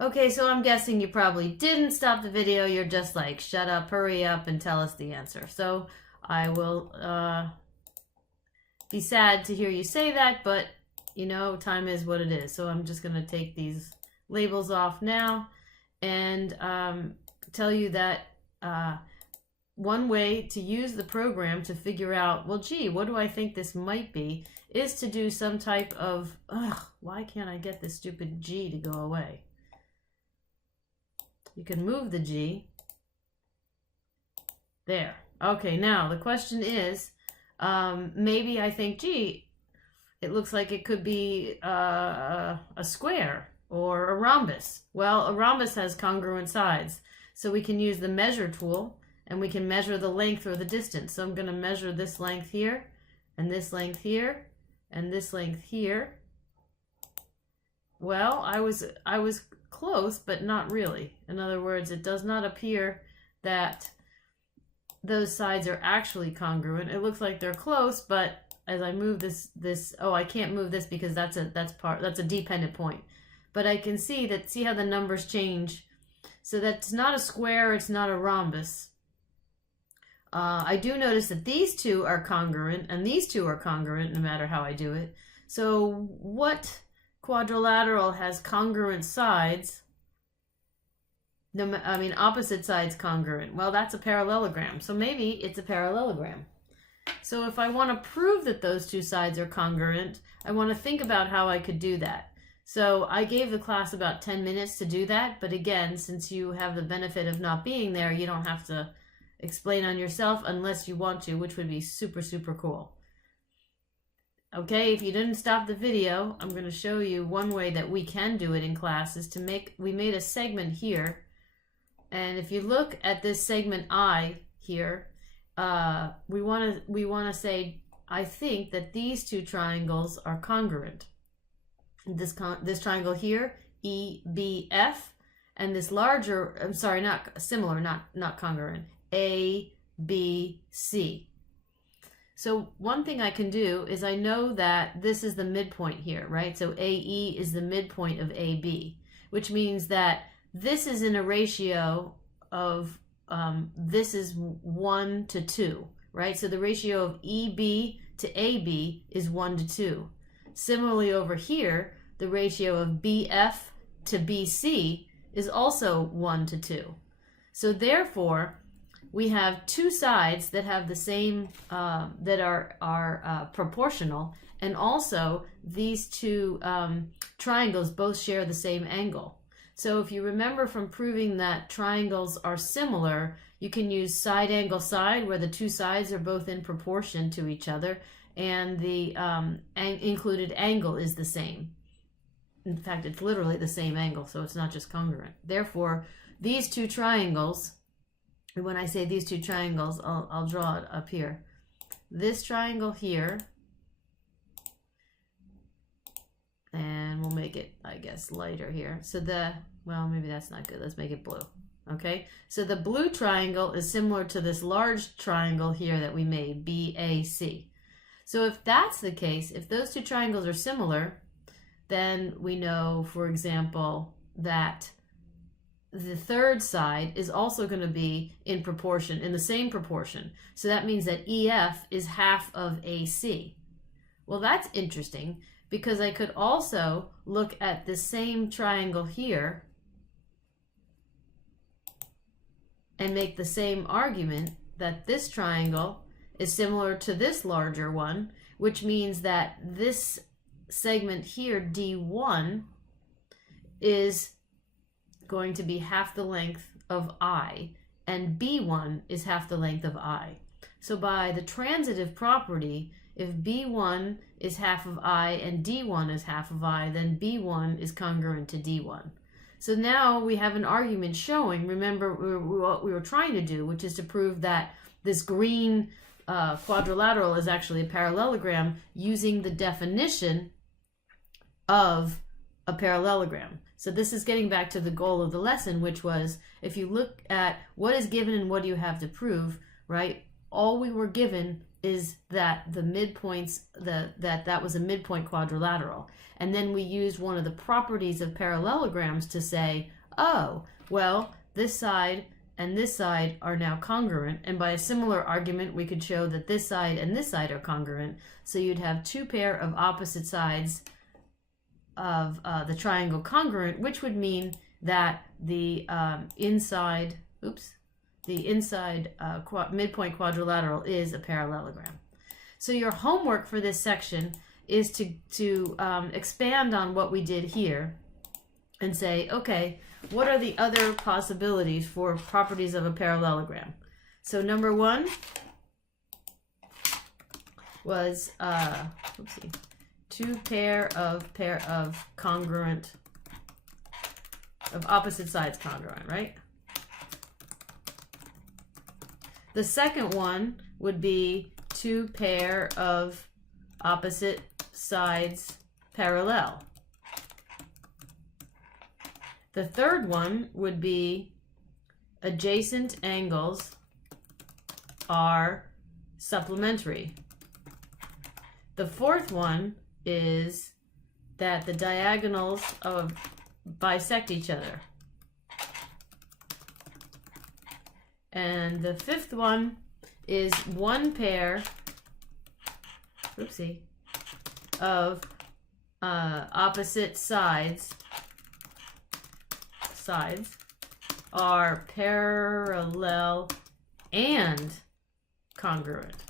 Okay, so I'm guessing you probably didn't stop the video. You're just like, shut up, hurry up, and tell us the answer. So I will be sad to hear you say that, but you know, time is what it is. So I'm just going to take these labels off now and tell you that one way to use the program to figure out, well, gee, what do I think this might be, is to do some type of, why can't I get this stupid G to go away? You can move the G. There. Okay, now the question is, maybe I think, gee, it looks like it could be a square or a rhombus. Well, a rhombus has congruent sides. So we can use the measure tool and we can measure the length or the distance. So I'm going to measure this length here and this length here and this length here. Well, I was close, but not really. In other words, it does not appear that those sides are actually congruent. It looks like they're close, but as I move this, oh, I can't move this because that's a dependent point. But I can see how the numbers change. So that's not a square, it's not a rhombus. I do notice that these two are congruent and these two are congruent no matter how I do it. So what quadrilateral has congruent sides? Opposite sides congruent. Well, that's a parallelogram. So maybe it's a parallelogram. So if I want to prove that those two sides are congruent, I want to think about how I could do that. So I gave the class about 10 minutes to do that. But again, since you have the benefit of not being there, you don't have to explain on yourself unless you want to, which would be super, super cool. Okay, if you didn't stop the video, I'm going to show you one way that we can do it in class is we made a segment here. And if you look at this segment I here, we want to say, I think that these two triangles are congruent. This triangle here, EBF, and this larger, I'm sorry, not similar, not congruent, ABC. So one thing I can do is I know that this is the midpoint here, right? So AE is the midpoint of AB, which means that this is in a ratio of, this is 1 to 2, right? So the ratio of EB to AB is 1 to 2. Similarly over here, the ratio of BF to BC is also 1 to 2. So therefore, we have two sides that have the same, that are proportional, and also these two triangles both share the same angle. So if you remember from proving that triangles are similar, you can use side angle side, where the two sides are both in proportion to each other, and the included angle is the same. In fact, it's literally the same angle, so it's not just congruent. Therefore, these two triangles, and when I say these two triangles, I'll draw it up here. This triangle here, and we'll make it, I guess, lighter here. So well, maybe that's not good. Let's make it blue. Okay, so the blue triangle is similar to this large triangle here that we made, BAC. So if that's the case, if those two triangles are similar, then we know, for example, that the third side is also going to be in proportion, in the same proportion. So that means that EF is half of AC. Well, that's interesting because I could also look at the same triangle here and make the same argument that this triangle is similar to this larger one, which means that this segment here, D1, is going to be half the length of I, and B1 is half the length of I. So by the transitive property, if B1 is half of I and D1 is half of I, then B1 is congruent to D1. So now we have an argument showing, remember what we were trying to do, which is to prove that this green quadrilateral is actually a parallelogram using the definition of a parallelogram. So this is getting back to the goal of the lesson, which was, if you look at what is given and what do you have to prove, right? All we were given is that the midpoints, that was a midpoint quadrilateral. And then we used one of the properties of parallelograms to say, oh, well, this side and this side are now congruent. And by a similar argument, we could show that this side and this side are congruent. So you'd have two pair of opposite sides of the triangle congruent, which would mean that the inside midpoint quadrilateral is a parallelogram. So your homework for this section is to expand on what we did here and say, okay, what are the other possibilities for properties of a parallelogram? So number one was two pair of congruent, of opposite sides congruent, right? The second one would be two pair of opposite sides parallel. The third one would be adjacent angles are supplementary. The fourth one is that the diagonals bisect each other. And the fifth one is one pair of opposite sides are parallel and congruent.